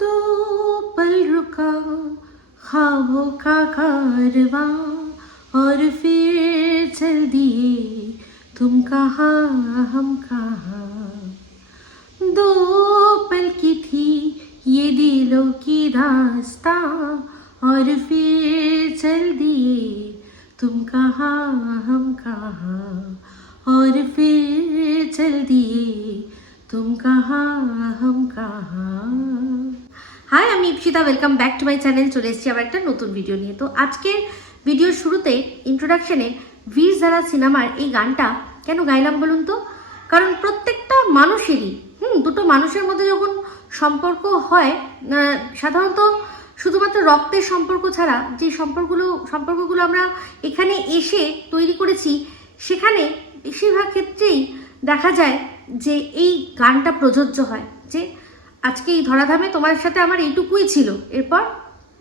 तो पल रुका ख्वाबों का कारवां और फिर चल दिए तुम कहाँ हम कहाँ। दो पल की थी ये दिलों की दास्तां और फिर चल दिए तुम कहाँ हम कहाँ और फिर चल दिए तुम कहाँ हम कहाँ। হাই, আমি Ipsita, welcome back to my channel. চলে এসেছি আবার একটা নতুন ভিডিও নিয়ে। তো আজকের ভিডিওর শুরুতে ইন্ট্রোডাকশনে বীরজারা সিনেমার এই গানটা কেন গাইলাম বলুন তো? কারণ প্রত্যেকটা মানুষেরই দুটো মানুষের মধ্যে যখন সম্পর্ক হয়, সাধারণত শুধুমাত্র রক্তের সম্পর্ক ছাড়া যে সম্পর্কগুলো আমরা এখানে এসে তৈরি করেছি, সেখানে বেশিরভাগ ক্ষেত্রেই দেখা যায় যে এই গানটা প্রযোজ্য হয়। যে আজকে এই ধরাধামে তোমার সাথে আমার এইটুকুই ছিল, এরপর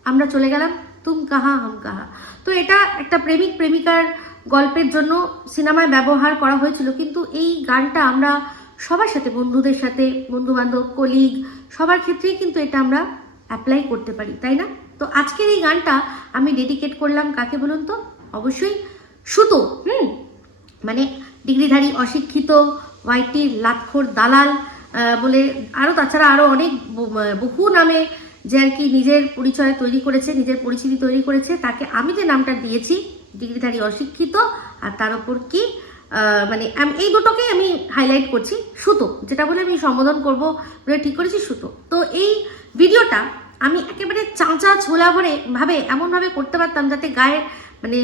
আমরা চলে গেলাম তুম কাহা হাম কাহা। তো এটা একটা প্রেমিক প্রেমিকার গল্পের জন্য সিনেমায় ব্যবহার করা হয়েছিল, কিন্তু এই গানটা আমরা সবার সাথে, বন্ধুদের সাথে, বন্ধু বান্ধব, কলিগ, সবার ক্ষেত্রেই কিন্তু এটা আমরা অ্যাপ্লাই করতে পারি, তাই না? তো আজকের এই গানটা আমি ডেডিকেট করলাম কাকে বলুন তো? অবশ্যই সুতো। মানে ডিগ্রিধারী অশিক্ষিত ওয়াইটির লাতখোর দালাল বলে আরও, তাছাড়া আরও অনেক বহু নামে যে আর কি নিজের পরিচয় তৈরি করেছে, নিজের পরিচিতি তৈরি করেছে, তাকে আমি যে নামটা দিয়েছি ডিগ্রিধারী অশিক্ষিত, আর তার উপর কি মানে এই দুটোকেই আমি হাইলাইট করছি, সুতো, যেটা বলে আমি সম্বোধন করবো বলে ঠিক করেছি, সুতো। তো এই ভিডিওটা আমি একেবারে চাঁচা ছোলা ভাবে এমনভাবে করতে পারতাম যাতে গায়ে মানে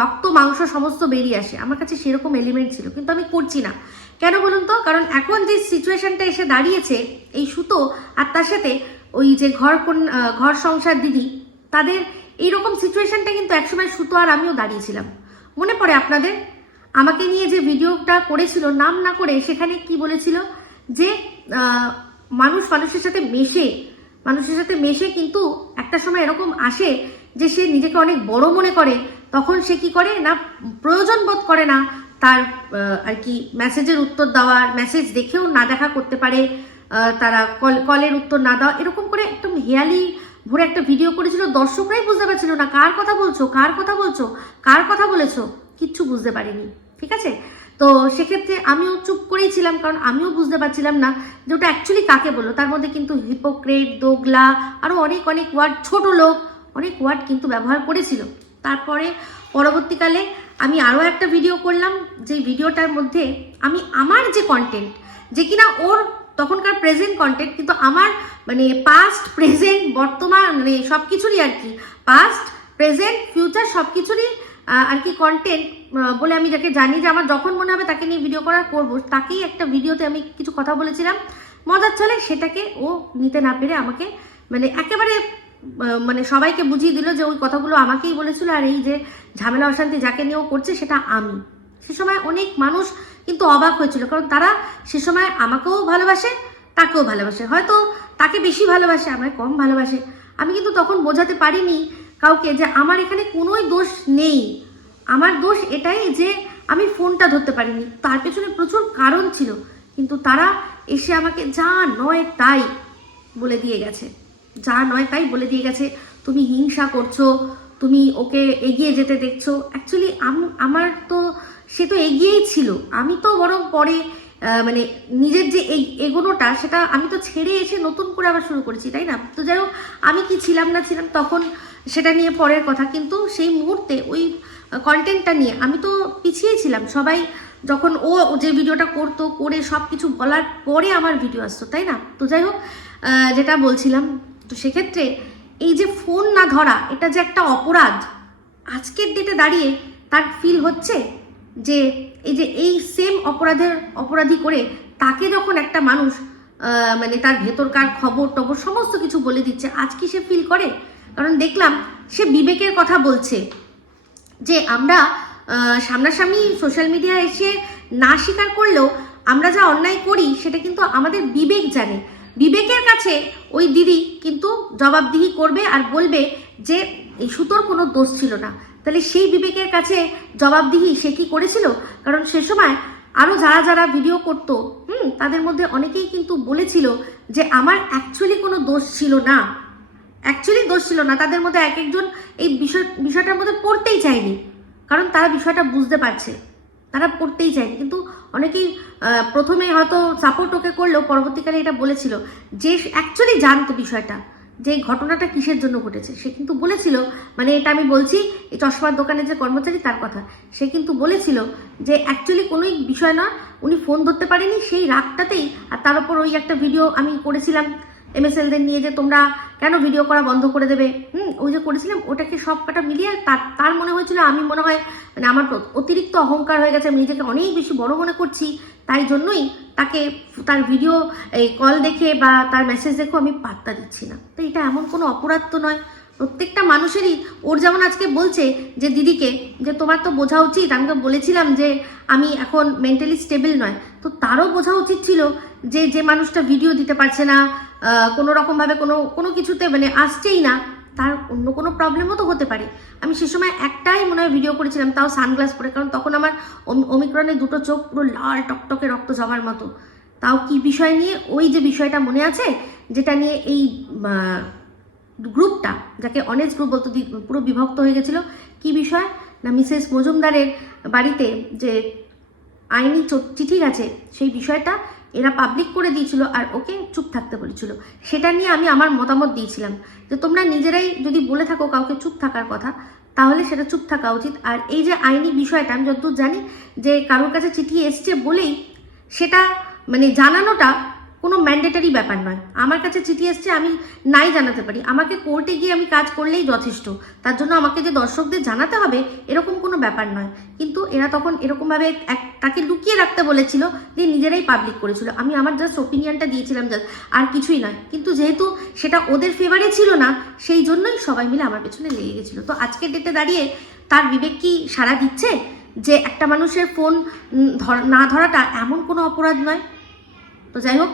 রক্ত মাংস সমস্ত বেরিয়ে আসে। আমার কাছে সেরকম এলিমেন্ট ছিল, কিন্তু আমি করছি না। কেন বলুন তো? কারণ এখন যে সিচুয়েশনটা এসে দাঁড়িয়েছে, এই সুতো আর তার সাথে ওই যে ঘর সংসার দিদি, তাদের এইরকম সিচুয়েশনটা কিন্তু একসময় সুতো আর আমিও দাঁড়িয়েছিলাম। মনে পড়ে আপনাদের? আমাকে নিয়ে যে ভিডিওটা করেছিল নাম না করে, সেখানে কি বলেছিল যে মানুষের সাথে মেশে কিন্তু একটা সময় এরকম আসে যে সে নিজেকে অনেক বড় মনে করে, তখন সে কি করে না, প্রয়োজন বোধ করে না তার আর কি মেসেজের উত্তর দেওয়ার, মেসেজ দেখেও না দেখা করতে পারে, তারা কলের উত্তর না দেওয়া, এরকম করে একদম হেয়ালি ভরে একটা ভিডিও করেছিল। দর্শকরাই বুঝতে পারছিল না কার কথা বলেছো, কিচ্ছু বুঝতে পারিনি, ঠিক আছে? তো সেক্ষেত্রে আমিও চুপ করেই ছিলাম, কারণ আমিও বুঝতে পারছিলাম না যে ওটা অ্যাকচুয়ালি কাকে বললো। তার মধ্যে কিন্তু হিপোক্রেট, দোগলা, আরও অনেক ওয়ার্ড, ছোট লোক, অনেক ওয়ার্ড কিন্তু ব্যবহার করেছিল। তারপরে পরবর্তীকালে আমি আরও একটা ভিডিও করলাম, যে ভিডিওটার মধ্যে আমি আমার যে কন্টেন্ট, যে কিনা ওর তখনকার প্রেজেন্ট কন্টেন্ট, কিন্তু আমার মানে পাস্ট, প্রেজেন্ট, বর্তমান, মানে সব কিছুরই আর কি, পাস্ট, প্রেজেন্ট, ফিউচার সব কিছুরই আর কি কন্টেন্ট বলে আমি যাকে জানি যে আমার যখন মনে হবে তাকে নিয়ে ভিডিও করবো, তাকেই একটা ভিডিওতে আমি কিছু কথা বলেছিলাম মজার ছলে, সেটাকে ও নিতে না পেরে আমাকে মানে একেবারে মানে সবাইকে বুঝিয়ে দিল যে ওই কথাগুলো আমাকেই বলেছিল, আর এই যে ঝামেলা অশান্তি যাকে নিয়েও করছে সেটা আমি। সে সময় অনেক মানুষ কিন্তু অবাক হয়েছিল, কারণ তারা সে সময় আমাকেও ভালোবাসে, তাকেও ভালোবাসে, হয়তো তাকে বেশি ভালোবাসে, আমায় কম ভালোবাসে। আমি কিন্তু তখন বোঝাতে পারিনি কাউকে যে আমার এখানে কোনোই দোষ নেই, আমার দোষ এটাই যে আমি ফোনটা ধরতে পারিনি। তার পেছনে প্রচুর কারণ ছিল, কিন্তু তারা এসে আমাকে যা নয় তাই বলে দিয়ে গেছে, তুমি হিংসা করছো, তুমি ওকে এগিয়ে যেতে দেখছো। অ্যাকচুয়ালি আমার তো সে তো এগিয়েই ছিল, আমি তো বরং পরে মানে নিজের যে এগোনোটা, সেটা আমি তো ছেড়ে এসে নতুন করে আবার শুরু করেছি, তাই না? তো যাই হোক, আমি কি ছিলাম না ছিলাম তখন সেটা নিয়ে পরের কথা, কিন্তু সেই মুহূর্তে ওই কন্টেন্টটা নিয়ে আমি তো পিছিয়ে ছিলাম। সবাই যখন ও যে ভিডিওটা করে সব কিছু বলার পরে আমার ভিডিও আসতো, তাই না? তো যাই হোক, যেটা বলছিলাম, তো সেক্ষেত্রে এই যে ফোন না ধরা, এটা যে একটা অপরাধ, আজকের ডেটে দাঁড়িয়ে তার ফিল হচ্ছে যে এই সেম অপরাধী করে তাকে যখন একটা মানুষ মানে তার ভেতরকার খবর টবর সমস্ত কিছু বলে দিচ্ছে, আজ কি সে ফিল করে? কারণ দেখলাম সে বিবেকের কথা বলছে, যে আমরা সামনাসামনি সোশ্যাল মিডিয়া এসে না স্বীকার করলেও আমরা যা অন্যায় করি সেটা কিন্তু আমাদের বিবেক জানে। বিবেকের কাছে ওই দিদি কিন্তু জবাবদিহি করবে আর বলবে যে এই সুতোর কোনো দোষ ছিল না। তাহলে সেই বিবেকের কাছে জবাবদিহি সে কি করেছিল? কারণ সে সময় আরও যারা যারা ভিডিও করতো তাদের মধ্যে অনেকেই কিন্তু বলেছিল যে আমার অ্যাকচুয়ালি কোনো দোষ ছিল না, দোষ ছিল না। তাদের মধ্যে এক একজন এই বিষয়টার মধ্যে পড়তেই চায়নি, কারণ তারা বিষয়টা বুঝতে পারছে, তারা পড়তেই চায়নি। কিন্তু অনেকেই প্রথমে হয়তো সাপোর্ট ওকে করলেও পরবর্তীকালে এটা বলেছিল যে অ্যাকচুয়ালি জানতো বিষয়টা, যে ঘটনাটা কিসের জন্য ঘটেছে। সে কিন্তু বলেছিল, মানে এটা আমি বলছি এই চশমার দোকানের যে কর্মচারী তার কথা, সে কিন্তু বলেছিল যে অ্যাকচুয়ালি কোনোই বিষয় না, উনি ফোন ধরতে পারেনি সেই রাগটাতেই। আর তার উপর ওই একটা ভিডিও আমি করেছিলাম MSLদের নিয়ে, যে তোমরা কেন ভিডিও করা বন্ধ করে দেবে, ওই যে করেছিলাম, ওটাকে সব কটা মিলিয়ে তার মনে হয়েছিল আমি মনে হয় মানে আমার অতিরিক্ত অহংকার হয়ে গেছে, আমি নিজেকে অনেক বেশি বড় মনে করছি, তাই জন্যই তাকে তার ভিডিও এই কল দেখে বা তার মেসেজ দেখে আমি পাত্তা দিচ্ছি না। তো এটা এমন কোনো অপরাধ তো নয়, প্রত্যেকটা মানুষেরই। ওর যেমন আজকে বলছে যে দিদিকে যে তোমার তো বোঝা উচিত, আমি তো বলেছিলাম যে আমি এখন মেন্টালি স্টেবল নয়, তো তারও বোঝা উচিত ছিল যে যে মানুষটা ভিডিও দিতে পারছে না, কোনো রকমভাবে কোনো কিছুতে মানে আসছেই না, তার অন্য কোনো প্রবলেমও তো হতে পারে। আমি সে সময় একটাই মনে হয় ভিডিও করেছিলাম, তাও সানগ্লাস পরে, কারণ তখন আমার ওমিক্রনের দুটো চোখ পুরো লাল টকটকে রক্ত জমার মতো। তাও কি বিষয় নিয়ে, ওই যে বিষয়টা মনে আছে যেটা নিয়ে এই গ্রুপটা, যাকে অনেস্ট গ্রুপ বলতো, পুরো বিভক্ত হয়ে গেছিল। কি বিষয় না, মিসেস মজুমদারের বাড়িতে যে আইনি চিঠি গেছে সেই বিষয়টা এরা পাবলিক করে দিয়েছিল আর ওকে চুপ থাকতে বলেছিল। সেটা নিয়ে আমি আমার মতামত দিয়েছিলাম যে তোমরা নিজেরাই যদি বলে থাকো কাউকে চুপ থাকার কথা, তাহলে সেটা চুপ থাকা উচিত। আর এই যে আইনি বিষয়টা, আমি যতদূর জানি যে কারোর কাছে চিঠি এসছে বলেই সেটা মানে জানানোটা কোনো ম্যান্ডেটারি ব্যাপার নয়। আমার কাছে চিঠি এসছে, আমি নাই জানাতে পারি, আমাকে কোর্টে গিয়ে আমি কাজ করলেই যথেষ্ট, তার জন্য আমাকে যে দর্শকদের জানাতে হবে এরকম কোনো ব্যাপার নয়। কিন্তু এরা তখন এরকমভাবে তাকে লুকিয়ে রাখতে বলেছিল, দিয়ে নিজেরাই পাবলিক করেছিল। আমি আমার জাস্ট ওপিনিয়নটা দিয়েছিলাম, জাস্ট, আর কিছুই নয়। কিন্তু যেহেতু সেটা ওদের ফেভারে ছিল না, সেই জন্যই সবাই মিলে আমার পেছনে লেগে গেছিলো। তো আজকের ডেটে দাঁড়িয়ে তার বিবেক কি সাড়া দিচ্ছে যে একটা মানুষের ফোন না ধরাটা এমন কোনো অপরাধ নয়? তো যাই হোক,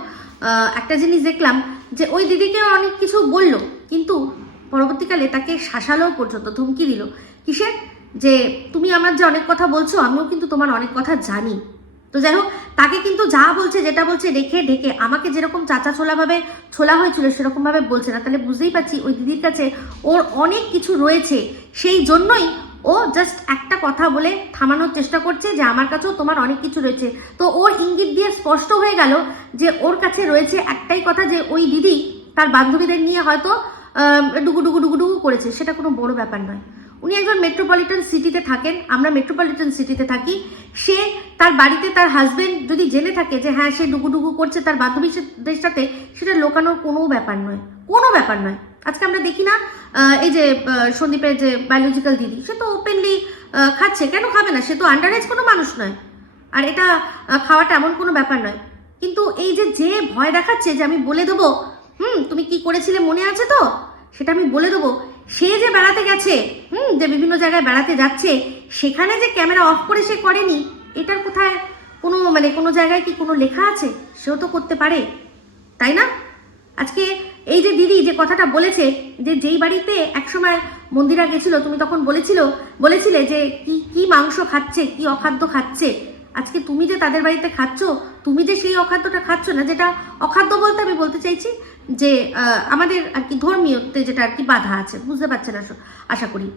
একটা জিনিস দেখলাম যে ওই দিদিকে অনেক কিছু বলল, কিন্তু পরবর্তীকালে তাকে শাসালো পর্যন্ত, ধমকি দিল। কিসের? যে তুমি আমার যে অনেক কথা বলছো, আমিও কিন্তু তোমার অনেক কথা জানি। তো যাই হোক, তাকে কিন্তু যা বলছে যেটা বলছে রেখে ঢেকে, আমাকে যেরকম চাচা ছোলাভাবে ছোলা হয়েছিল সেরকমভাবে বলছে না। তাহলে বুঝতেই পারছি ওই দিদির কাছে ওর অনেক কিছু রয়েছে, সেই জন্যই ও জাস্ট একটা কথা বলে থামানোর চেষ্টা করছে যে আমার কাছেও তোমার অনেক কিছু রয়েছে। তো ওর ইঙ্গিত দিয়ে স্পষ্ট হয়ে গেল যে ওর কাছে রয়েছে একটাই কথা, যে ওই দিদি তার বান্ধবীদের নিয়ে হয়তো ডুগু ডুগু ডুগু ডুগু করেছে, সেটা কোনো বড় ব্যাপার নয়। উনি একজন মেট্রোপলিটন সিটিতে থাকেন, আমরা মেট্রোপলিটন সিটিতে থাকি। সে তার বাড়িতে তার হাজবেন্ড যদি জেনে থাকে যে হ্যাঁ সে ডুগু ডুগু করছে তার বান্ধবীদের সাথে, সেটা লোকানোর কোনো ব্যাপার নয়, কোনো ব্যাপার নয়। আজকে আমরা দেখি না এই যে সন্দীপের যে বায়োলজিক্যাল দিদি, সে তো ওপেনলি খাচ্ছে, কেন খাবে না? সে তো আন্ডারএজ কোনো মানুষ নয়, আর এটা খাওয়াটা এমন কোনো ব্যাপার নয়। কিন্তু এই যে ভয় দেখাচ্ছে যে আমি বলে দেবো, তুমি কি করেছিলে মনে আছে তো, সেটা আমি বলে দেবো। সে যে বেড়াতে গেছে, যে বিভিন্ন জায়গায় বেড়াতে যাচ্ছে, সেখানে যে ক্যামেরা অফ করে সে করেনি, এটার কোথায় কোনো মানে কোনো জায়গায় কি কোনো লেখা আছে? সেও তো করতে পারে, তাই না? আজকে এই যে দিদি যে কথাটা বলেছে, যে যেই বাড়িতে একসময় মন্দিরা গেছিল, তুমি তখন বলেছিলে যে কি মাংস খাচ্ছে, কি অখাদ্য খাচ্ছে। আজকে তুমি যে তাদের বাড়িতে খাচ্ছ, তুমি যে সেই অখাদ্যটা খাচ্ছ না, যেটা অখাদ্য বলতে আমি বলতে চাইছি যে আমাদের আর কি ধর্মীয়তে যেটা আর কি বাধা আছে, বুঝতে পারছেন আশা করি।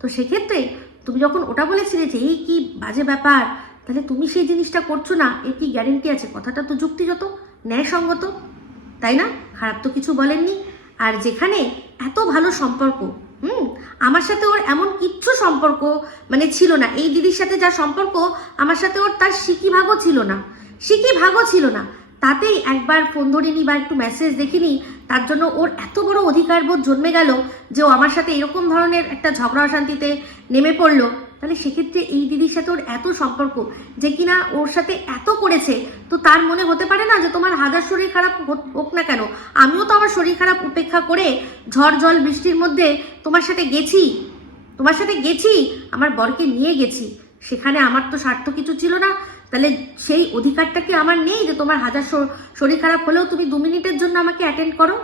তো সেক্ষেত্রে তুমি যখন ওটা বলেছিলে যে এই কি বাজে ব্যাপার, তাহলে তুমি সেই জিনিসটা করছো না, এর কি গ্যারেন্টি আছে? কথাটা তো যুক্তিগত, ন্যায়সঙ্গত, তাই না? খারাপ তো কিছু বলেননি। আর যেখানে এত ভালো সম্পর্ক, আমার সাথে ওর এমন কিচ্ছু সম্পর্ক মানে ছিল না। এই দিদির সাথে যা সম্পর্ক আমার সাথে ওর, তার সিকি ভাগও ছিল না, তাতেই একবার ফোন ধরিনি বা একটু মেসেজ দেখিনি, তার জন্য ওর এত বড় অধিকারবোধ জন্মে গেল যে ও আমার সাথে এরকম ধরনের একটা ঝগড়া অশান্তিতে নেমে পড়লো। তাহলে সেক্ষেত্রে এই দিদির সাথে ওর এত সম্পর্ক, যে কিনা ওর সাথে এত করেছে, তো তার মনে হতে পারে না যে তোমার হাজার শরীর খারাপ হোক না কেন, আমিও তো আমার শরীর খারাপ উপেক্ষা করে ঝড় জল বৃষ্টির মধ্যে তোমার সাথে গেছি, আমার বরকে নিয়ে গেছি, সেখানে আমার তো স্বার্থ কিছু ছিল না। তাহলে সেই অধিকারটা কি আমার নেই যে তোমার হাজার শরীর খারাপ হলেও তুমি 2 মিনিটের জন্য আমাকে অ্যাটেন্ড করো?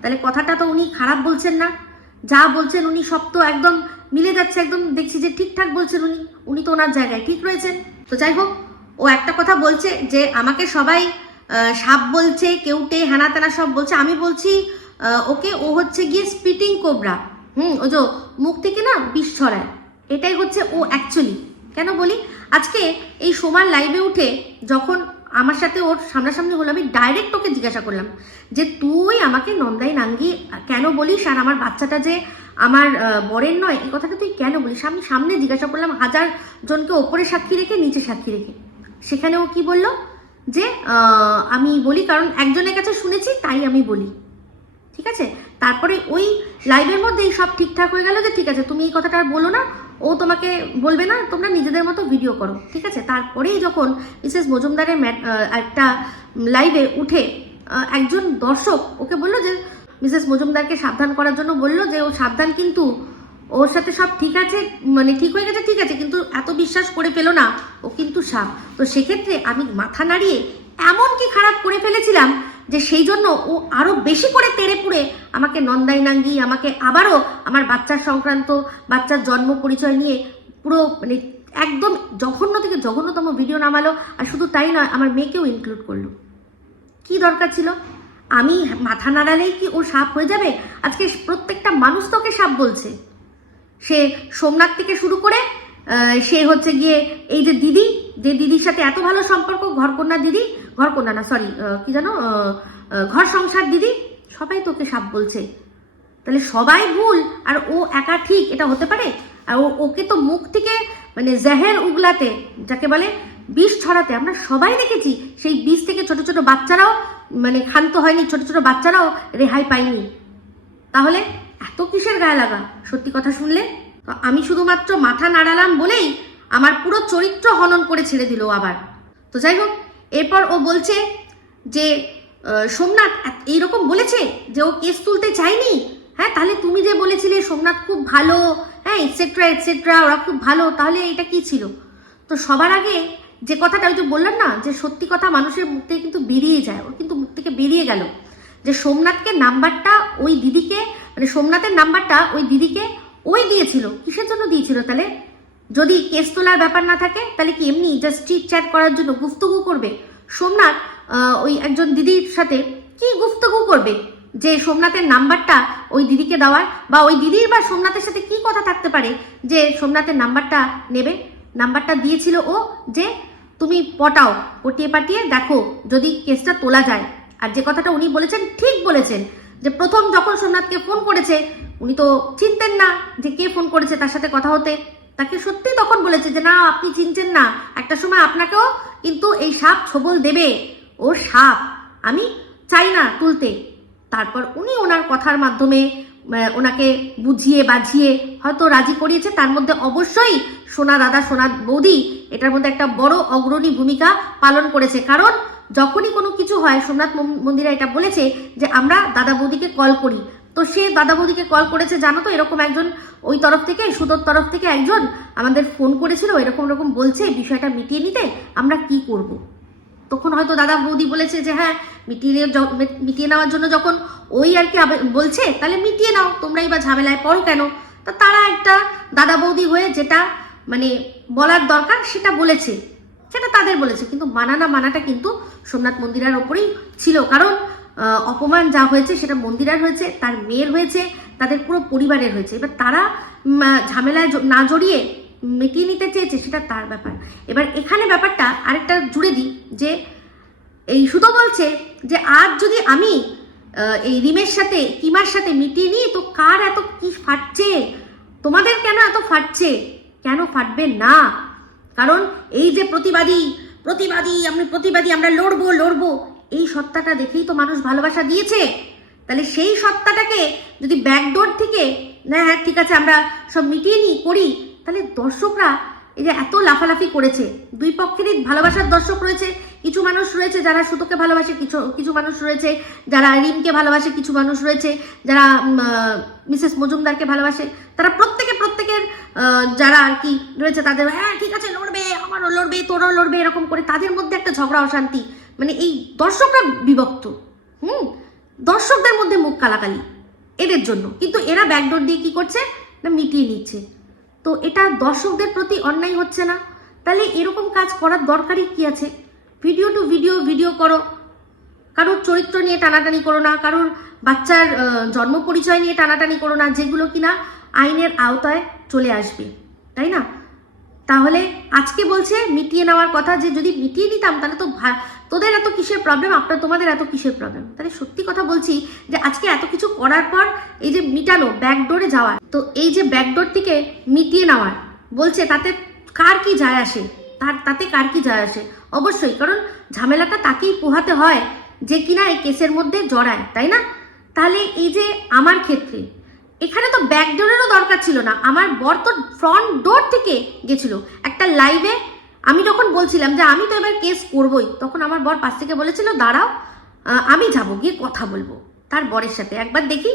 তাহলে কথাটা তো উনি খারাপ বলছেন না, যা বলছেন উনি সব তো একদম মিলে যাচ্ছে, একদম দেখছি যে ঠিকঠাক বলছেন উনি তো ওনার জায়গায় ঠিক রয়েছেন। তো যাই হোক, ও ও একটা কথা বলছে যে আমাকে সবাই সাপ বলছে, কেউটে, হ্যানা তেনা সব বলছে। আমি বলছি ওকে ও হচ্ছে গিয়ে স্পিটিং কোবরা। ও যে মুখ থেকে না বিষ ছড়ায়, এটাই হচ্ছে ও অ্যাকচুয়ালি। কেন বলি, আজকে এই সোমার লাইভে উঠে যখন আমার সাথে ওর সামনাসামনি হলো, আমি ডাইরেক্ট ওকে জিজ্ঞাসা করলাম যে তুই আমাকে নন্দাই নাঙ্গি কেন বলিস, আর আমার বাচ্চাটা যে আমার বরের নয় এই কথাটা তুই কেন বলিস। আমি সামনে জিজ্ঞাসা করলাম 1000 জনকে ওপরে সাক্ষী রেখে নিচে সাক্ষী রেখে। সেখানে ও কি বলল যে আমি বলি কারণ একজনের কাছে শুনেছি তাই আমি বলি। ঠিক আছে, তারপরে ওই লাইভের মধ্যেই সব ঠিকঠাক হয়ে গেল যে ঠিক আছে তুমি এই কথাটা আর বলো না, ও তোমাকে বলবে না, তোমরা নিজেদের মতো ভিডিও করো। ঠিক আছে, তারপরেই যখন মিসেস মজুমদারের একটা লাইভে উঠে একজন দর্শক ওকে বললো যে মিসেস মজুমদারকে সাবধান করার জন্য বললো যে ও সাবধান, কিন্তু ওর সাথে সব ঠিক আছে, মানে ঠিক হয়ে গেছে, ঠিক আছে, কিন্তু এত বিশ্বাস করে ফেলো না, ও কিন্তু সাপ। তো সেক্ষেত্রে আমি মাথা নাড়িয়ে এমন কি খারাপ করে ফেলেছিলাম যে সেই জন্য ও আরো বেশি করে তেড়ে পুড়ে আমাকে নন্দাই নাঙ্গি, আমাকে আবারও আমার বাচ্চার সংক্রান্ত, বাচ্চার জন্ম পরিচয় নিয়ে পুরো মানে একদম জঘন্য থেকে জঘন্যতম ভিডিও নামালো। আর শুধু তাই নয়, আমার মেয়েকেও ইনক্লুড করলো। কি দরকার ছিল? আমি মাথা নাড়ালেই কি ও সাপ হয়ে যাবে? আজকে প্রত্যেকটা মানুষ তোকে সাপ বলছে। সে সোমনাথ থেকে শুরু করে সে হচ্ছে গিয়ে এই যে দিদি, যে দিদির সাথে এত ভালো সম্পর্ক, ঘরকন্যা দিদি, ঘরকন্যা না সরি কি জানো, ঘর সংসার দিদি, সবাই তোকে সাপ বলছে। তাহলে সবাই ভুল আর ও একা ঠিক, এটা হতে পারে? আর ওকে তো মুখ থেকে মানে জেহের উগলাতে, যাকে বলে বিষ ছড়াতে আমরা সবাই দেখেছি। সেই বিষ থেকে ছোট ছোট বাচ্চারাও মানে ক্ষান্ত হয়নি, ছোট ছোট বাচ্চারাও রেহাই পায়নি। তাহলে এত কিসের গায়ে লাগা? সত্যি কথা শুনলে আমি শুধুমাত্র মাথা নাড়ালাম বলেই আমার পুরো চরিত্র হনন করে ছেড়ে দিল আবার। তো যাই হোক, এরপর ও বলছে যে সোমনাথ এইরকম বলেছে যে ও কেস তুলতে চায়নি। হ্যাঁ, তাহলে তুমি যে বলেছিলে সোমনাথ খুব ভালো, হ্যাঁ এটসেট্রা এটসেট্রা, ওরা খুব ভালো, তাহলে এটা কি ছিল? তো সবার আগে যে কথাটা ওই যে বললাম না, যে সত্যি কথা মানুষের মুখ থেকে কিন্তু বেরিয়ে যায়, ওর কিন্তু মুখ থেকে বেরিয়ে গেল যে সোমনাথকে নাম্বারটা ওই দিদিকে, মানে সোমনাথের নাম্বারটা ওই দিদিকে ওই দিয়েছিল। কিসের জন্য দিয়েছিল তাহলে? যদি কেস তোলার ব্যাপার না থাকে তাহলে কি এমনি জাস্ট চিট চ্যাট করার জন্য গুফতগু করবে? সোমনাথ ওই একজন দিদির সাথে কি গুফতগু করবে যে সোমনাথের নাম্বারটা ওই দিদিকে দেওয়ার? বা ওই দিদির বা সোমনাথের সাথে কি কথা থাকতে পারে যে সোমনাথের নাম্বারটা নেবে? নাম্বারটা দিয়েছিল ও যে তুমি পটাও, পটিয়ে পাটিয়ে দেখো যদি কেসটা তোলা যায়। আর যে কথাটা উনি বলেছেন ঠিক বলেছেন, যে প্রথম যখন সোমনাথকে ফোন করেছে উনি তো চিনতেন না যে কে ফোন করেছে তার সাথে কথা হতে, তাকে সত্যি তখন বলেছে যে না আপনি চিনছেন না, একটা সময় আপনাকেও কিন্তু এই সাপ ছোবল দেবে, ও সাপ, আমি চাই না তুলতে। তারপর উনি ওনার কথার মাধ্যমে ওনাকে বুঝিয়ে বাঝিয়ে হয়তো রাজি করিয়েছে। তার মধ্যে অবশ্যই সোনা দাদা, সোনা বৌদি এটার মধ্যে একটা বড় অগ্রণী ভূমিকা পালন করেছে। কারণ যখনই কোনো কিছু হয়, সোমনাথ মন্দিরা এটা বলেছে যে আমরা দাদা বৌদিকে কল করি, তো সে দাদা বৌদিকে কল করেছে। জানো তো এরকম একজন ওই তরফ থেকে, সুতোর তরফ থেকে একজন আমাদের ফোন করেছিল, এরকম এরকম বলছে, বিষয়টা মিটিয়ে নিতে আমরা কি করব। তখন হয়তো দাদা বৌদি বলেছে যে হ্যাঁ মিটিয়ে নেওয়ার জন্য যখন ওই আর কি বলছে তাহলে মিটিয়ে নাও, তোমরাই বা ঝামেলায় পড়ো কেন। তা তারা একটা দাদা বৌদি হয়ে যেটা মানে বলার দরকার সেটা বলেছে, সেটা তাদের বলেছে, কিন্তু মানাটা কিন্তু সোমনাথ মন্দিরার ওপরেই ছিল। কারণ অপমান যা হয়েছে সেটা মন্দিরার হয়েছে, তার মেয়ের হয়েছে, তাদের পুরো পরিবারের হয়েছে। এবার তারা ঝামেলায় না জড়িয়ে মিটিয়ে নিতে চেয়েছে, সেটা তার ব্যাপার। এবার এখানে ব্যাপারটা আরেকটা জুড়ে দিই, যে এই সুতো বলছে যে আজ যদি আমি এই রিমের সাথে কিমার সাথে মিটিয়ে নিই তো কার এত কি ফাটছে, তোমাদের কেন এত ফাটছে? কেন ফাটবে না? কারণ এই যে প্রতিবাদী আমরা লড়বো, এই সত্তাটা দেখেই তো মানুষ ভালোবাসা দিয়েছে। তাহলে সেই সত্তাটাকে যদি ব্যাকডোর থেকে না হ্যাঁ ঠিক আছে আমরা সব মিটিয়ে নিই করি, তাহলে দর্শকরা এই যে এত লাফালাফি করেছে, দুই পক্ষেরই ভালোবাসার দর্শক রয়েছে। কিছু মানুষ রয়েছে যারা সুতোকে ভালোবাসে, কিছু মানুষ রয়েছে যারা রিমকে ভালোবাসে, কিছু মানুষ রয়েছে যারা মিসেস মজুমদারকে ভালোবাসে। তারা প্রত্যেকের যারা আর কি রয়েছে তাদের হ্যাঁ ঠিক আছে লড়বে, আমারও লড়বে, তোরও লড়বে, এরকম করে তাদের মধ্যে একটা ঝগড়া অশান্তি, মানে এই দর্শকরা বিভক্ত। দর্শকদের মধ্যে মুখ কালাকালি এদের জন্য, কিন্তু এরা ব্যাকডোর দিয়ে কি করছে না মিটিয়ে নিচ্ছে। তো এটা দর্শকদের প্রতি অন্যায় হচ্ছে না? তাহলে এরকম কাজ করার দরকারই কি আছে? ভিডিও টু ভিডিও করো, কারোর চরিত্র নিয়ে টানাটানি করো না, কারোর বাচ্চার জন্ম পরিচয় নিয়ে টানাটানি করো না, যেগুলো কিনা আইনের আওতায় চলে আসবে, তাই না? তাহলে আজকে বলছে মিটিয়ে নেওয়ার কথা, যে যদি মিটিয়ে নিতাম তাহলে তো তোদের এত কিসের প্রবলেম, তোমাদের এত কিসের প্রবলেম? তাহলে সত্যি কথা বলছি যে আজকে এত কিছু করার পর এই যে মিটানো, ব্যাকডোরে যাওয়ার, তো এই যে ব্যাকডোর থেকে মিটিয়ে নেওয়ার বলছে, তাতে কার কি যায় আসে? তাতে কার কি যায় আসে? অবশ্যই, কারণ ঝামেলাটা তাকেই পোহাতে হয় যে কিনা এই কেসের মধ্যে জড়ায়, তাই না? তাহলে এই যে আমার ক্ষেত্রে এখানে তো ব্যাকডোরেরও দরকার ছিল না, আমার বর তো ফ্রন্ট ডোর থেকে গেছিল। একটা লাইভে আমি যখন বলছিলাম যে আমি তো এবার কেস করবই, তখন আমার বর পাশ থেকে বলেছিল দাঁড়াও আমি যাবো, গিয়ে কথা বলবো তার বরের সাথে, একবার দেখি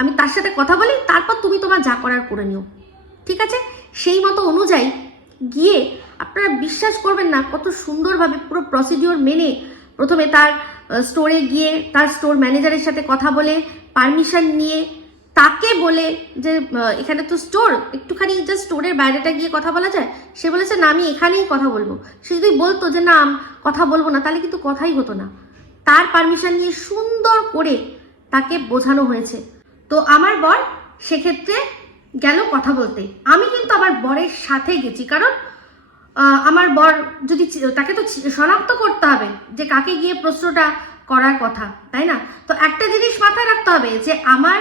আমি তার সাথে কথা বলি, তারপর তুমি তোমার যা করার করে নিও, ঠিক আছে? সেই মতো অনুযায়ী গিয়ে আপনারা বিশ্বাস করবেন না কত সুন্দরভাবে পুরো প্রসিডিওর মেনে প্রথমে তার স্টোরে গিয়ে তার স্টোর ম্যানেজারের সাথে কথা বলে পারমিশন নিয়ে তাকে বলে যে এখানে তো স্টোর, একটুখানি জাস্ট স্টোরের বাইরেটা গিয়ে কথা বলা যায়, সে বলেছে না আমি এখানেই কথা বলবো। সে যদি বলতো যে না কথা বলবো না, তাহলে কিন্তু কথাই হতো না। তার পারমিশন নিয়ে সুন্দর করে তাকে বোঝানো হয়েছে। তো আমার বর সেক্ষেত্রে গেল কথা বলতে, আমি কিন্তু আমার বরের সাথে গেছি, কারণ আমার বর যদি তাকে তো শনাক্ত করতে হবে যে কাকে গিয়ে প্রশ্নটা করার কথা, তাই না? তো একটা জিনিস মাথায় রাখতে হবে যে আমার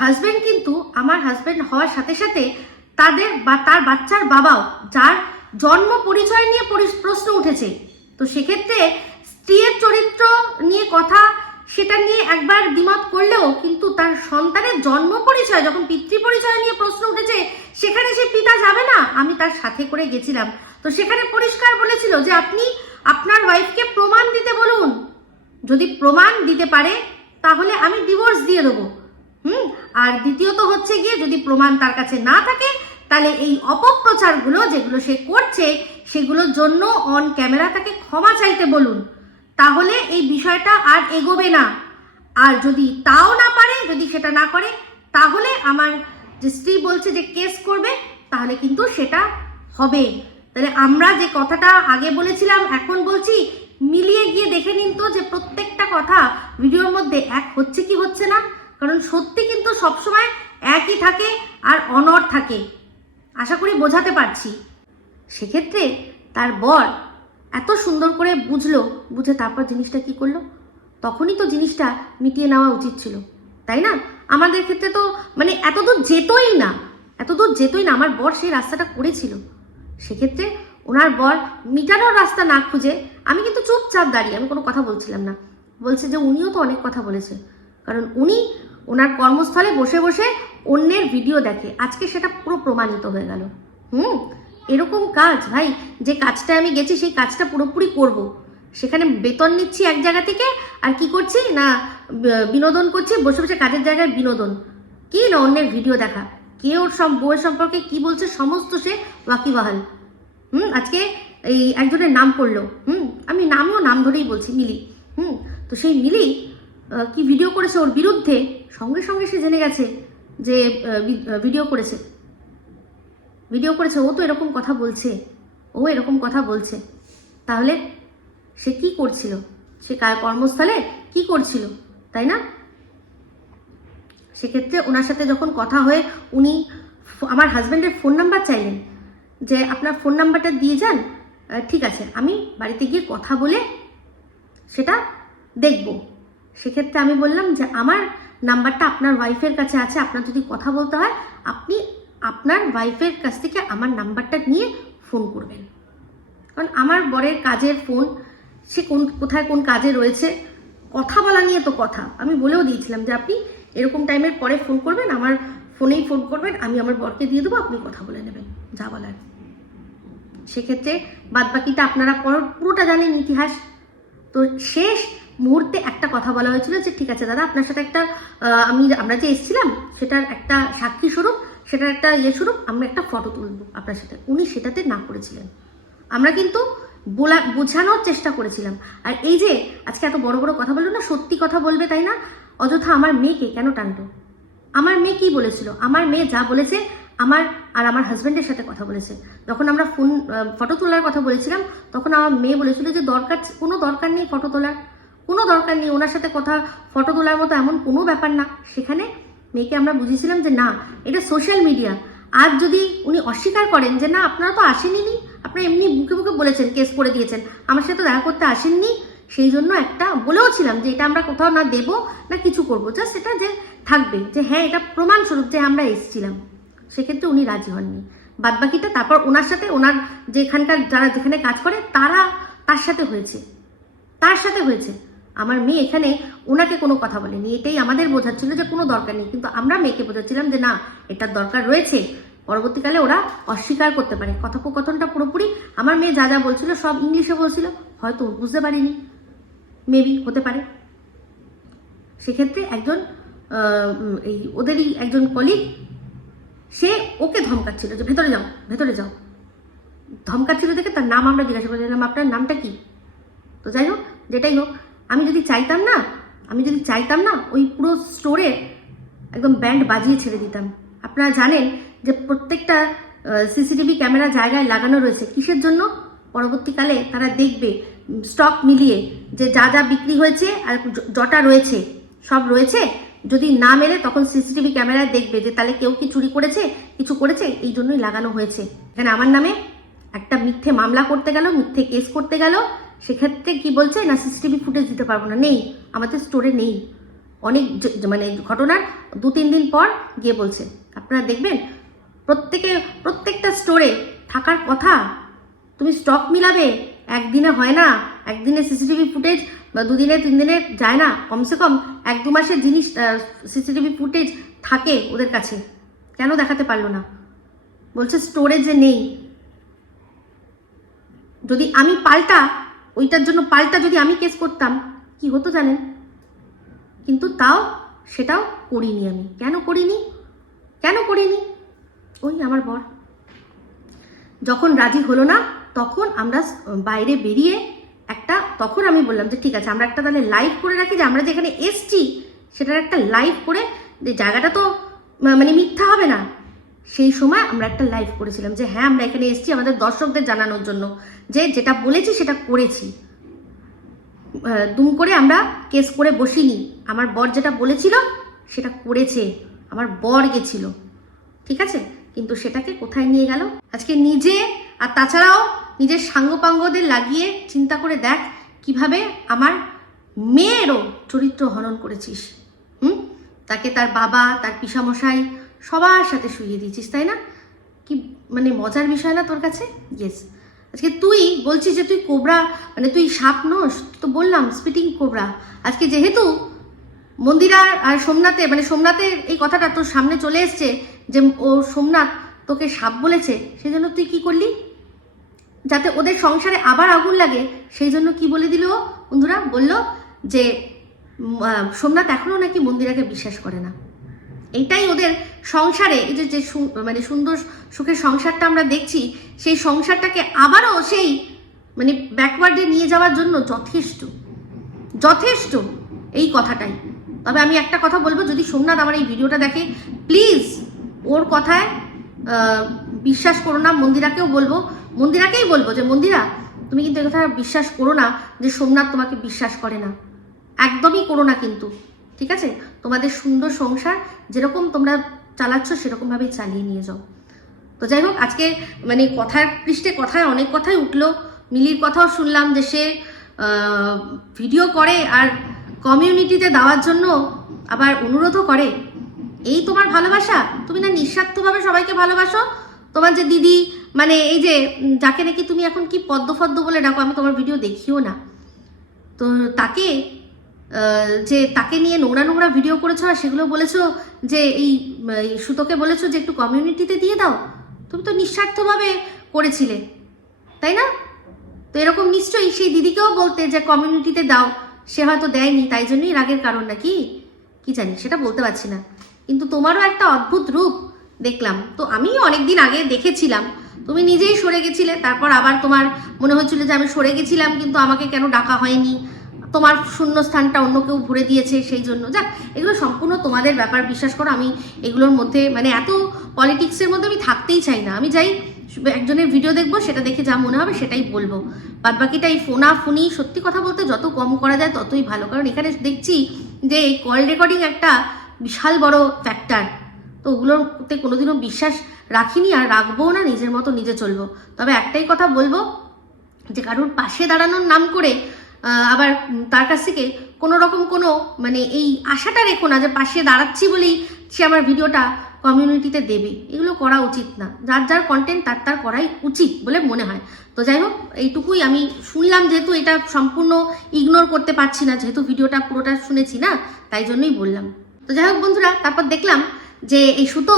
হাজবেন্ড কিন্তু, আমার হাজবেন্ড হওয়ার সাথে সাথে তাদের বা তার বাচ্চার বাবাও, যার জন্ম পরিচয় নিয়ে প্রশ্ন উঠেছে, তো সেক্ষেত্রে স্ত্রীর চরিত্র নিয়ে কথা, সেটা নিয়ে একবার দ্বিমত করলেও কিন্তু তার সন্তানের জন্ম পরিচয়, যখন পিতৃ পরিচয় নিয়ে প্রশ্ন উঠেছে, সেখানে সে পিতা যাবে না। আমি তার সাথে করে গেছিলাম, তো সেখানে পরিষ্কার বলেছিল যে আপনি আপনার ওয়াইফকে প্রমাণ দিতে বলুন, যদি প্রমাণ দিতে পারে তাহলে আমি ডিভোর্স দিয়ে দেবো। আর দ্বিতীয়ত হচ্ছে গিয়ে যদি প্রমাণ তার কাছে না থাকে, তাহলে এই অপপ্রচারগুলো যেগুলো সে করছে সেগুলোর জন্য অন ক্যামেরা তাকে ক্ষমা চাইতে বলুন, তাহলে এই বিষয়টা আর এগোবে না। আর যদি তাও না পারে, যদি সেটা না করে, তাহলে আমার যে স্ত্রী বলছে যে কেস করবে, তাহলে কিন্তু সেটা হবে। তাহলে আমরা যে কথাটা আগে বলেছিলাম এখন বলছি, মিলিয়ে গিয়ে দেখে নিন তো যে প্রত্যেকটা কথা ভিডিওর মধ্যে এক হচ্ছে কি হচ্ছে না, কারণ সত্যি কিন্তু সবসময় একই থাকে আর অনড় থাকে, আশা করি বোঝাতে পারছি। সেক্ষেত্রে তার বর এত সুন্দর করে বুঝলো, বুঝে তারপর জিনিসটা কি করলো, তখনই তো জিনিসটা মিটিয়ে নেওয়া উচিত ছিল, তাই না? আমাদের ক্ষেত্রে তো মানে এতদূর যেতই না, আমার বর সেই রাস্তাটা করেছিল। সেক্ষেত্রে ওনার বর মিটানোর রাস্তা না খুঁজে, আমি কিন্তু চুপচাপ দাঁড়িয়ে, আমি কোনো কথা বলছিলাম না। বলছে যে উনিও তো অনেক কথা বলেছে, কারণ উনি ওনার কর্মস্থলে বসে বসে অন্যের ভিডিও দেখে, আজকে সেটা পুরো প্রমাণিত হয়ে গেল। এরকম কাজ ভাই, যে কাজটা আমি গেছি সেই কাজটা পুরোপুরি করব, সেখানে বেতন নিচ্ছি এক জায়গা থেকে, আর কি করছি না বিনোদন করছি, বসে বসে কাজের জায়গায় বিনোদন, কি না অন্যের ভিডিও দেখা, কে ওর সব বউয়ের সম্পর্কে কি বলছে সমস্ত সে ওয়াকিবহাল। আজকে এই একজনের নাম করলো, আমি নাম ধরেই বলছি, মিলি। তো সেই মিলি কি ভিডিও করেছে ওর বিরুদ্ধে, সঙ্গে সঙ্গে সে জেনে গেছে যে ভিডিও করেছে, ও তো এরকম কথা বলছে, তাহলে সে কি করছিল, সে কর্মস্থলে কি করছিল, তাই না? সেক্ষেত্রে ওনার সাথে যখন কথা হয়ে উনি আমার হাজব্যান্ডের ফোন নাম্বার চাইলেন, যে আপনার ফোন নাম্বারটা দিয়ে যান, ঠিক আছে আমি বাড়িতে গিয়ে কথা বলে সেটা দেখব। সেক্ষেত্রে আমি বললাম যে আমার নাম্বারটা আপনার ওয়াইফের কাছে আছে, আপনার যদি কথা বলতে হয় আপনি আপনার ওয়াইফের কাছ থেকে আমার নাম্বারটা নিয়ে ফোন করবেন, কারণ আমার বরের কাজের ফোন, সে কোথায় কোন কাজে রয়েছে, কথা বলা নিয়ে তো কথা। আমি বলেও দিয়েছিলাম যে আপনি এরকম টাইমের পরে ফোন করবেন, আমার ফোনেই ফোন করবেন, আমি আমার বরকে দিয়ে দেবো, আপনি কথা বলে নেবেন যা বলার। সেক্ষেত্রে বাদবাকিটা আপনারা পুরোটা জানেন ইতিহাস। তো শেষ মুহূর্তে একটা কথা বলা হয়েছিল যে ঠিক আছে দাদা, আপনার সাথে একটা আমরা যে এসেছিলাম সেটার একটা সাক্ষী স্বরূপ, সেটার একটা স্বরূপ আমরা একটা ফটো তুলবো আপনার সাথে। উনি সেটাতে না করেছিলেন, আমরা কিন্তু বোঝানোর চেষ্টা করেছিলাম। আর এই যে আজকে এত বড় বড় কথা বললো না, সত্যি কথা বলবে তাই না, অযথা আমার মেয়েকে কেন টানলো? আমার মেয়ে কি বলেছিল? আমার মেয়ে যা বলেছে আমার আর আমার হাজব্যান্ডের সাথে কথা বলেছে। যখন আমরা ফটো তোলার কথা বলেছিলাম, তখন আমার মেয়ে বলেছিল যে কোনো দরকার নেই ফটো তোলার, কোনো দরকার নেই, ওনার সাথে ফটো তোলার মতো এমন কোনো ব্যাপার না। সেখানে মেয়েকে আমরা বুঝিয়েছিলাম যে না, এটা সোশ্যাল মিডিয়া। আর যদি উনি অস্বীকার করেন যে না আপনারা তো আসেনি, আপনারা এমনি বুকে বুকে বলেছেন, কেস করে দিয়েছেন, আমার সাথে দেখা করতে আসেননি, সেই জন্য একটা বলেও ছিলাম যে এটা আমরা কোথাও না দেবো না কিছু করবো, জাস্ট এটা যে থাকবে যে হ্যাঁ এটা প্রমাণস্বরূপ যে আমরা এসেছিলাম। সেক্ষেত্রে উনি রাজি হননি। বাদবাকিটা তারপর ওনার সাথে, ওনার যেখানকার যারা যেখানে কাজ করে তার সাথে হয়েছে। আমার মেয়ে এখানে ওনাকে কোনো কথা বলেনি। এটাই আমাদের বোঝাচ্ছিল যে কোনো দরকার নেই, কিন্তু আমরা মেয়েকে বোঝাচ্ছিলাম যে না এটার দরকার রয়েছে। পরবর্তীকালে ওরা অস্বীকার করতে পারে। কথোপকথনটা পুরোপুরি আমার মেয়ে যা যা বলছিল সব ইংলিশে বলছিল, হয়তো বুঝতে পারিনি, মেবি হতে পারে। সেক্ষেত্রে একজন ওদেরই একজন কলিগ, সে ওকে ধমকাচ্ছিল যে ভেতরে যাও। ধমকাচ্ছিল দেখে তার নাম আমরা জিজ্ঞাসা করেছিলাম, আপনার নামটা কি? তো যাই হোক, যেটাই হোক, আমি যদি চাইতাম না ওই পুরো স্টোরে একদম ব্যান্ড বাজিয়ে ছেড়ে দিতাম। আপনারা জানেন যে প্রত্যেকটা সিসিটিভি ক্যামেরা জায়গায় লাগানো রয়েছে। কিসের জন্য? পরবর্তীকালে তারা দেখবে স্টক মিলিয়ে যে যা যা বিক্রি হয়েছে আর যটা রয়েছে সব রয়েছে, যদি না মেলে তখন সিসিটিভি ক্যামেরায় দেখবে যে তাহলে কেউ কি চুরি করেছে, কিছু করেছে, এই জন্যই লাগানো হয়েছে। এখানে আমার নামে একটা মিথ্যে মামলা করতে গেল, মিথ্যে কেস করতে গেল, সেক্ষেত্রে কি বলছে না সিসিটিভি ফুটেজ দিতে পারবো না, নেই, আমাদের স্টোরে নেই। অনেক মানে ঘটনার 2-3 দিন পর গিয়ে বলছে। আপনারা দেখবেন প্রত্যেকটা স্টোরে থাকার কথা। তুমি স্টক মিলাবে, একদিনে হয় না, একদিনে সিসিটিভি ফুটেজ বা 2 দিনে 3 দিনে যায় না, কমসে কম 1-2 মাসের জিনিস সিসিটিভি ফুটেজ থাকে ওদের কাছে। কেন দেখাতে পারলো না? বলছে স্টোরেজ যে নেই। যদি আমি ওইটার জন্য যদি আমি কেস করতাম কি হতো জানেন? কিন্তু সেটাও করিনি আমি। কেন করিনি? ওই আমার বর যখন রাজি হলো না, তখন আমরা বাইরে বেরিয়ে তখন আমি বললাম যে ঠিক আছে, আমরা একটা তাহলে লাইভ করে রাখি, যে আমরা যেখানে এসছি সেটার একটা লাইভ করে, যে জায়গাটা তো মানে মিথ্যা হবে না। সেই সময় আমরা একটা লাইভ করেছিলাম যে হ্যাঁ আমরা এখানে এসছি আমাদের দর্শকদের জানানোর জন্য যে যেটা বলেছি সেটা করেছি। দুম করে আমরা কেস করে বসিনি। আমার বর যেটা বলেছিল সেটা করেছে, আমার বর গেছিল, ঠিক আছে? কিন্তু সেটাকে কোথায় নিয়ে গেল আজকে নিজে। আর তাছাড়াও নিজের সাঙ্গপাঙ্গদের লাগিয়ে চিন্তা করে দেখ কিভাবে আমার মেয়েরও চরিত্র হনন করেছিস। তাকে তার বাবা, তার পিসামশাই সবার সাথে শুইয়ে দিয়েছিস, তাই না? কি মানে মজার বিষয় না তোর কাছে? ইয়েস। আজকে তুই বলছিস যে তুই কোবরা, মানে তুই সাপ নোস, তো বললাম স্পিটিং কোবরা। আজকে যেহেতু মন্দিরা আর সোমনাথের এই কথাটা তোর সামনে চলে এসছে যে সোমনাথ তোকে সাপ বলেছে, সেই জন্য তুই কি করলি? যাতে ওদের সংসারে আবার আগুন লাগে, সেই জন্য কি বলে দিল বন্ধুরা? বলল যে সোমনাথ এখনো নাকি মন্দিরাকে বিশ্বাস করে না। এইটাই ওদের সংসারে, এই যে মানে সুন্দর সুখের সংসারটা আমরা দেখছি, সেই সংসারটাকে আবারও সেই মানে ব্যাকওয়ার্ডে নিয়ে যাওয়ার জন্য যথেষ্ট এই কথাটাই। তবে আমি একটা কথা বলবো, যদি সোমনাথ আমার এই ভিডিওটা দেখে, প্লিজ ওর কথায় বিশ্বাস করো না। মন্দিরাকেই বলবো যে মন্দিরা, তুমি কিন্তু এই কথা বিশ্বাস করো না যে সোমনাথ তোমাকে বিশ্বাস করে না, একদমই করো না কিন্তু, ঠিক আছে? তোমাদের সুন্দর সংসার যেরকম তোমরা চালাচ্ছ সেরকমভাবেই চালিয়ে নিয়ে যাও। তো যাই হোক, আজকে মানে কথার পৃষ্ঠে অনেক কথাই উঠলো। মিলির কথাও শুনলাম যে সে ভিডিও করে আর কমিউনিটিতে দেওয়ার জন্য আবার অনুরোধও করে। এই তোমার ভালোবাসা? তুমি না নিঃস্বার্থভাবে সবাইকে ভালোবাসো। তোমার যে দিদি, মানে এই যে যাকে নাকি তুমি এখন কি পদ্মফদ্দ বলে ডাকো, আমি তোমার ভিডিও দেখিও না, তো তাকে নিয়ে নোংরা ভিডিও করেছো আর সেগুলো বলেছো যে এই সুতোকে বলেছো যে একটু কমিউনিটিতে দিয়ে দাও। তুমি তো নিঃস্বার্থভাবে করেছিলে, তাই না? তো এরকম নিশ্চয়ই সেই দিদিকেও বলতে যে কমিউনিটিতে দাও, সে হয়তো দেয়নি, তাই জন্যই রাগের কারণ নাকি কি জানি, সেটা বলতে পারছি না। কিন্তু তোমারও একটা অদ্ভুত রূপ দেখলাম। তো আমি অনেকদিন আগে দেখেছিলাম, তুমি নিজেই সরে গেছিলে, তারপর আবার তোমার মনে হচ্ছিল যে আমি সরে গেছিলাম কিন্তু আমাকে কেন ডাকা হয়নি। তোমার শূন্যস্থানটা অন্য কেউ ভরে দিয়েছে সেই জন্য। যাক, এগুলো সম্পূর্ণ তোমাদের ব্যাপার, বিশ্বাস করো। আমি এগুলোর মধ্যে মানে এত পলিটিক্সের মধ্যে আমি থাকতেই চাই না। আমি যাই একজনের ভিডিও দেখবো, সেটা দেখে যা মনে হবে সেটাই বলবো। বাদবাকিটা এই ফোনাফুনি সত্যি কথা বলতে যত কম করা যায় ততই ভালো, কারণ এখানে দেখছি যে এই কল রেকর্ডিং একটা বিশাল বড় ফ্যাক্টর। তো ওগুলোতে কোনোদিনও বিশ্বাস রাখিনি আর রাখবোও না, নিজের মতো নিজে চলবো। তবে একটাই কথা বলবো, যে কারোর পাশে দাঁড়ানোর নাম করে আবার তার কাছ থেকে কোনো রকম কোনো মানে এই আশাটা রেখো না যে পাশে দাঁড়াচ্ছি বলেই সে আমার ভিডিওটা কমিউনিটিতে দেবে। এগুলো করা উচিত না। যার যার কন্টেন্ট তার করাই উচিত বলে মনে হয়। তো যাই হোক, এইটুকুই আমি শুনলাম, যেহেতু এটা সম্পূর্ণ ইগনোর করতে পারছি না, যেহেতু ভিডিওটা পুরোটা শুনেছি না, তাই জন্যই বললাম। তো যাই হোক বন্ধুরা, তারপর দেখলাম যে এই সুতো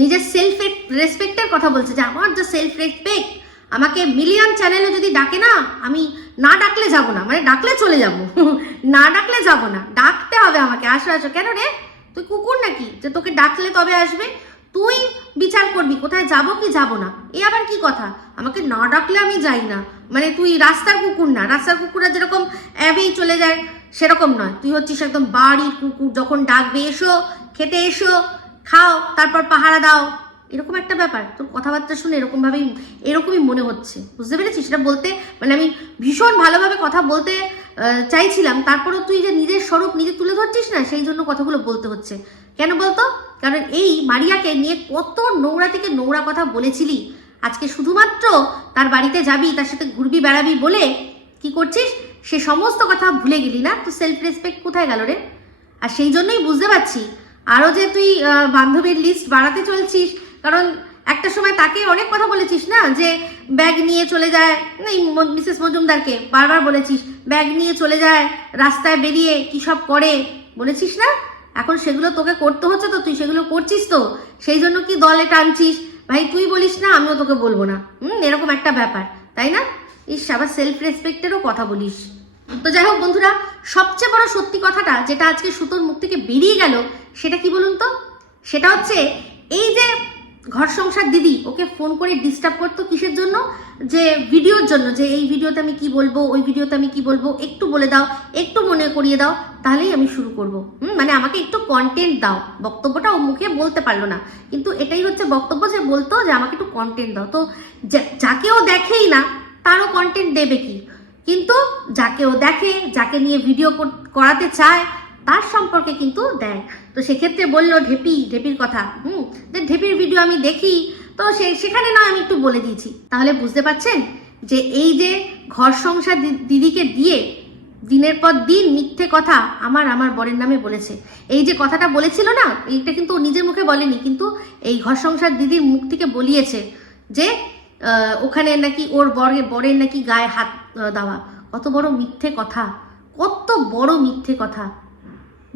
নিজের সেলফ রেসপেক্টের কথা বলছে, যে আমার যে সেলফ রেসপেক্ট, আমাকে মিলিয়ন চ্যানেলে যদি ডাকে না, আমি না ডাকলে যাব না, মানে ডাকলে চলে যাব না ডাকলে যাব না, ডাকতে হবে আমাকে। আসো আসো। কেন রে, তুই কুকুর নাকি যে তোকে ডাকলে তবে আসবে? তুই বিচার করবি কোথায় যাব কি যাব না। এ আবার কি কথা, আমাকে না ডাকলে আমি যাই না, মানে তুই রাস্তার কুকুর না। রাস্তার কুকুররা যেরকম অ্যাবেই চলে যায় সেরকম নয়, তুই হচ্ছিস একদম বাড়ির কুকুর। যখন ডাকবে এসো, খেতে এসো, খাও, তারপর পাহারা দাও, এরকম একটা ব্যাপার। তোর কথাবার্তা শুনে এরকমই মনে হচ্ছে, বুঝতে পেরেছিস? সেটা বলতে মানে আমি ভীষণ ভালোভাবে কথা বলতে চাইছিলাম, তারপরেও তুই যে নিজের স্বরূপ নিজে তুলে ধরছিস না, সেই জন্য কথাগুলো বলতে হচ্ছে। কেন বলতো? কারণ এই মারিয়াকে নিয়ে কত নোংরা থেকে নোংরা কথা বলেছিলি, আজকে শুধুমাত্র তার বাড়িতে যাবি, তার সাথে ঘুরবি বেড়াবি বলে কি করছিস, সে সমস্ত কথা ভুলে গেলি না? তো সেলফ রেসপেক্ট কোথায় গেল রে? আর সেই জন্যই বুঝতে পারছি আরও যে তুই বান্ধবীর লিস্ট বাড়াতে চলছিস, কারণ একটা সময় তাকে অনেক কথা বলেছিস না, যে ব্যাগ নিয়ে চলে যায়, এই মিসেস মজুমদারকে বারবার বলেছিস ব্যাগ নিয়ে চলে যায়, রাস্তায় বেরিয়ে কি সব করে বলেছিস না? এখন সেগুলো তোকে করতে হচ্ছে, তো তুই সেগুলো করছিস, তো সেই জন্য কি দলে টানছিস? ভাই তুই বলিস না, আমিও তোকে বলবো না, এরকম একটা ব্যাপার, তাই না? ইস, আবার সেলফ রেসপেক্টেরও কথা বলিস। তো যাই হোক বন্ধুরা, সবচেয়ে বড় সত্যি কথাটা যেটা আজকে সুতোর মুখ থেকে বেরিয়ে গেল, সেটা কি বলুন তো? সেটা হচ্ছে এই যে ঘর সংসার দিদি ওকে ফোন করে ডিস্টার্ব করতো কিসের জন্য? যে ভিডিওর জন্য, যে এই ভিডিওতে আমি কি বলবো, ওই ভিডিওতে আমি কি বলবো, একটু বলে দাও, একটু মনে করিয়ে দাও, তাহলেই আমি শুরু করব। মানে আমাকে একটু কন্টেন্ট দাও। বক্তব্যটা ও মুখে বলতে পারলো না, কিন্তু এটাই হচ্ছে বক্তব্য, যে বলতো যে আমাকে একটু কন্টেন্ট দাও। তো যাকে ও দেখেই না তারও কন্টেন্ট দেবে কি? কিন্তু যাকে ও দেখে, যাকে নিয়ে ভিডিও করাতে চায়, তার সম্পর্কে কিন্তু দেয়। তো সেক্ষেত্রে বললো ঢেপির কথা, যে ঢেপির ভিডিও আমি দেখি, তো সেখানে না আমি একটু বলে দিয়েছি। তাহলে বুঝতে পারছেন যে এই যে ঘর সংসার দিদিকে দিয়ে দিনের পর দিন মিথ্যে কথা আমার বরের নামে বলেছে। এই যে কথাটা বলেছিল না, এইটা কিন্তু ও নিজের মুখে বলেনি, কিন্তু এই ঘর সংসার দিদির মুখ থেকে বলিয়েছে যে ওখানে নাকি ওর বরের নাকি গায়ে হাত দেওয়া। কত বড় মিথ্যে কথা, কত বড় মিথ্যে কথা।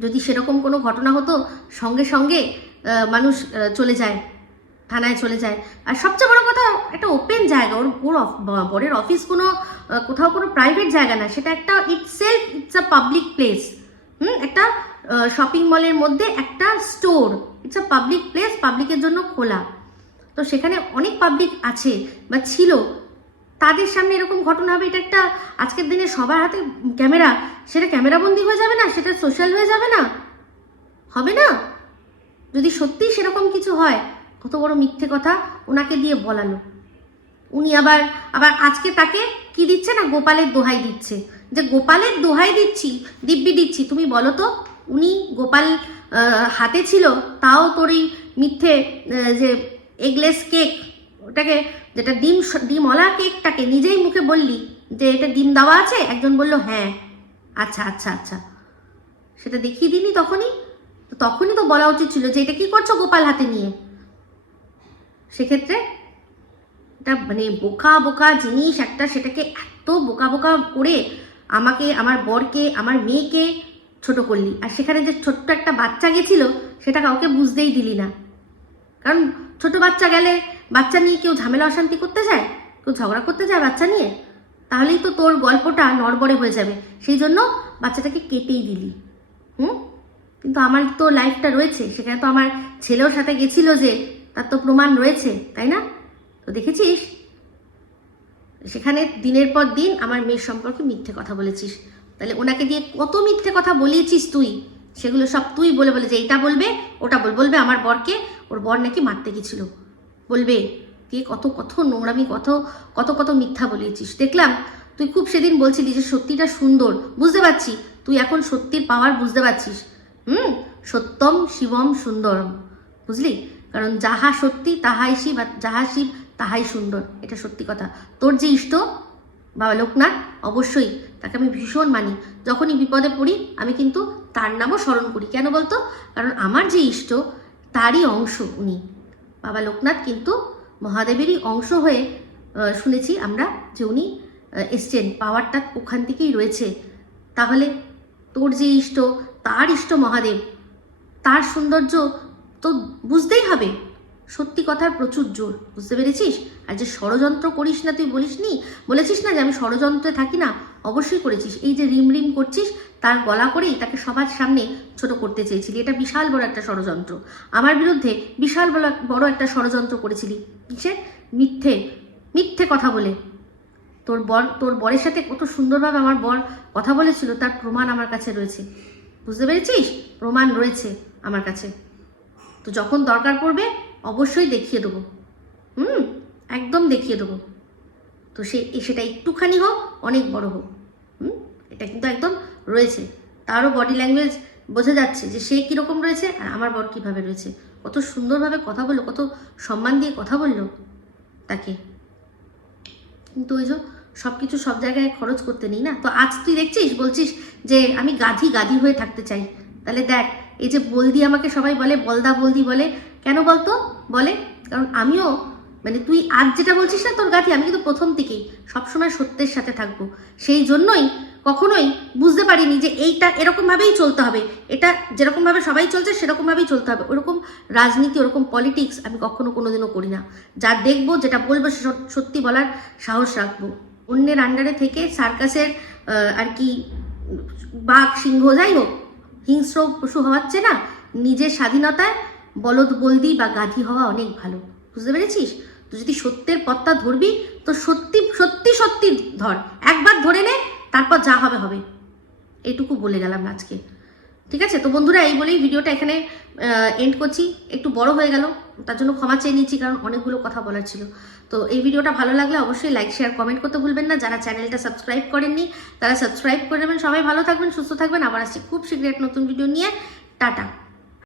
যদি সেরকম কোনো ঘটনা হতো, সঙ্গে সঙ্গে মানুষ চলে যায়, থানায় চলে যায়। আর সবচেয়ে বড় কথা, একটা ওপেন জায়গা, ওর বরের অফিস কোথাও কোনো প্রাইভেট জায়গা না, সেটা একটা ইটস আ পাবলিক প্লেস। একটা শপিং মলের মধ্যে একটা store, it's a public place, পাবলিকের জন্য খোলা। তো সেখানে অনেক পাবলিক আছে বা ছিল, তাদের সামনে এরকম ঘটনা হবে, এটা একটা আজকের দিনে সবার হাতে ক্যামেরা, সেটা ক্যামেরাবন্দি হয়ে যাবে না? সেটা সোশ্যাল হয়ে যাবে না? হবে না? যদি সত্যি সেরকম কিছু হয়, কত বড় মিথ্যে কথা ওনাকে দিয়ে বলালো। উনি আবার আজকে তাকে কি দিচ্ছে না, গোপালের দোহাই দিচ্ছে, যে গোপালের দোহাই দিব্যি দিচ্ছি। তুমি বলো তো, উনি গোপাল হাতে ছিল, তাও তোর এই মিথ্যে যে এগলেস কেক, ওটাকে যেটা ডিমওয়ালা কেকটাকে নিজেই মুখে বললি যে এটা ডিম দেওয়া আছে, একজন বলল হ্যাঁ, আচ্ছা আচ্ছা আচ্ছা, সেটা দেখিয়ে দিনি তখনই তো বলা উচিত ছিল যে এটা কি করছো গোপাল হাতে নিয়ে। সেক্ষেত্রে এটা মানে বোকা জিনিস একটা, সেটাকে এত বোকা করে আমাকে, আমার বরকে, আমার মেয়েকে ছোট করলি। আর সেখানে যে ছোট্ট একটা বাচ্চা গেছিল, সেটা কাউকে বুঝতেই দিলি না। কারণ ছোট বাচ্চা গেলে, বাচ্চা নিয়ে কেউ ঝামেলা অশান্তি করতে যায়, কেউ ঝগড়া করতে যায় বাচ্চা নিয়ে, তাহলেই তো তোর গল্পটা নড়বড়ে হয়ে যাবে। সেই জন্য বাচ্চাটাকে কেটেই দিলি। কিন্তু আমার তো লাইফটা রয়েছে, সেখানে তো আমার ছেলেও সাথে গেছিল, যে তার তো প্রমাণ রয়েছে, তাই না? তো দেখেছিস, সেখানে দিনের পর দিন আমার মেয়ের সম্পর্কে মিথ্যে কথা বলেছিস। তাহলে ওনাকে দিয়ে কত মিথ্যে কথা বলিয়েছিস তুই, সেগুলো সব তুই বলে বলে যে এইটা বলবে ওটা বলবে আমার বরকে, ওর বর নাকি মারতে গেছিল বলবে, দিয়ে কত কত নোংরামি কত কত কত মিথ্যা বলিয়েছিস। দেখলাম তুই খুব সেদিন বলছিলি যে সত্যিটা সুন্দর, বুঝতে পারছি তুই এখন সত্যির পাওয়ার বুঝতে পারছিস। সত্যম শিবম সুন্দরম, বুঝলি? কারণ যাহা সত্যি তাহাই শিব, আর যাহা শিব তাহাই সুন্দর, এটা সত্যি কথা। তোর যে ইষ্ট বাবা লোকনাথ, অবশ্যই তাকে আমি ভীষণ মানি। যখনই বিপদে পড়ি আমি কিন্তু তার নামও স্মরণ করি। কেন বলতো? কারণ আমার যে ইষ্ট তারই অংশ উনি। বাবা লোকনাথ কিন্তু মহাদেবেরই অংশ হয়ে শুনেছি আমরা যে উনি এসছেন, পাওয়ারটা ওখান থেকেই রয়েছে। তাহলে তোর যে ইষ্ট তার ইষ্ট মহাদেব, তার সৌন্দর্য তো বুঝতেই হবে। সত্যি কথার প্রচুর জোর, বুঝতে পেরেছিস? আর যে ষড়যন্ত্র করিস না, তুই বলেছিস না যে আমি ষড়যন্ত্রে থাকি না, অবশ্যই করেছিস। এই যে রিম রিম করছিস তার গলা করেই তাকে সবার সামনে ছোট করতে চেয়েছিলি, এটা বিশাল বড় একটা ষড়যন্ত্র। আমার বিরুদ্ধে বিশাল বড় একটা ষড়যন্ত্র করেছিলি, কিসে? মিথ্যে কথা বলে। তোর বরের সাথে কত সুন্দরভাবে আমার বর কথা বলেছিল তার প্রমাণ আমার কাছে রয়েছে, বুঝতে পেরেছিস? প্রমাণ রয়েছে আমার কাছে। তো যখন দরকার পড়বে অবশ্যই দেখিয়ে দেবো, একদম দেখিয়ে দেবো। তো সেটা একটুখানি হোক অনেক বড় হোক, এটা কিন্তু একদম রয়েছে। তারও বডি ল্যাঙ্গুয়েজ বোঝা যাচ্ছে যে সে কীরকম রয়েছে আর আমার বর কীভাবে রয়েছে। কত সুন্দরভাবে কথা বললো, কত সম্মান দিয়ে কথা বললো তাকে। কিন্তু ওই যে সব কিছু সব জায়গায় খরচ করতে নেই না। তো আজ তুই দেখছিস, বলছিস যে আমি গাধি হয়ে থাকতে চাই। তাহলে দেখ, এই যে বলদি আমাকে সবাই বলে, বলদি বলে, কেন বলতো বলে? কারণ আমিও মানে তুই আজ যেটা বলছিস না তোর গাধি, আমি কিন্তু প্রথম থেকেই সবসময় সত্যের সাথে থাকবো। সেই জন্যই কখনোই বুঝতে পারিনি যে এইটা এরকমভাবেই চলতে হবে, এটা যেরকমভাবে সবাই চলছে সেরকমভাবেই চলতে হবে। ওরকম রাজনীতি, ওরকম পলিটিক্স আমি কখনো কোনোদিনও করি না। যা দেখবো, যেটা বলবো সত্যি বলার সাহস রাখবো। অন্যের আন্ডারে থেকে সার্কাসের আর কি বাঘ সিংহ যাই হোক হিংস্র পশু হওয়াচ্ছে না, নিজের স্বাধীনতায় বলদি বা গাধি হওয়া অনেক ভালো, বুঝতে পেরেছিস? তো যদি সত্যের পথটা ধরবি তো সত্যি সত্যি সত্যি ধর, একবার ধরে নে, তারপর যা হবে হবে। এইটুকু বলে গেলাম আজকে, ঠিক আছে? তো বন্ধুরা, এই বলেই ভিডিওটা এখানে এন্ড করছি। একটু বড় হয়ে গেল, তার জন্য ক্ষমা চেয়ে নিচ্ছি, কারণ অনেকগুলো কথা বলার ছিল। তো এই ভিডিওটা ভালো লাগলে অবশ্যই লাইক শেয়ার কমেন্ট করতে ভুলবেন না। যারা চ্যানেলটা সাবস্ক্রাইব করেননি তারা সাবস্ক্রাইব করে নেবেন। সবাই ভালো থাকবেন, সুস্থ থাকবেন। আবার আসছি খুব শীঘ্রই এক নতুন ভিডিও নিয়ে। টাটা।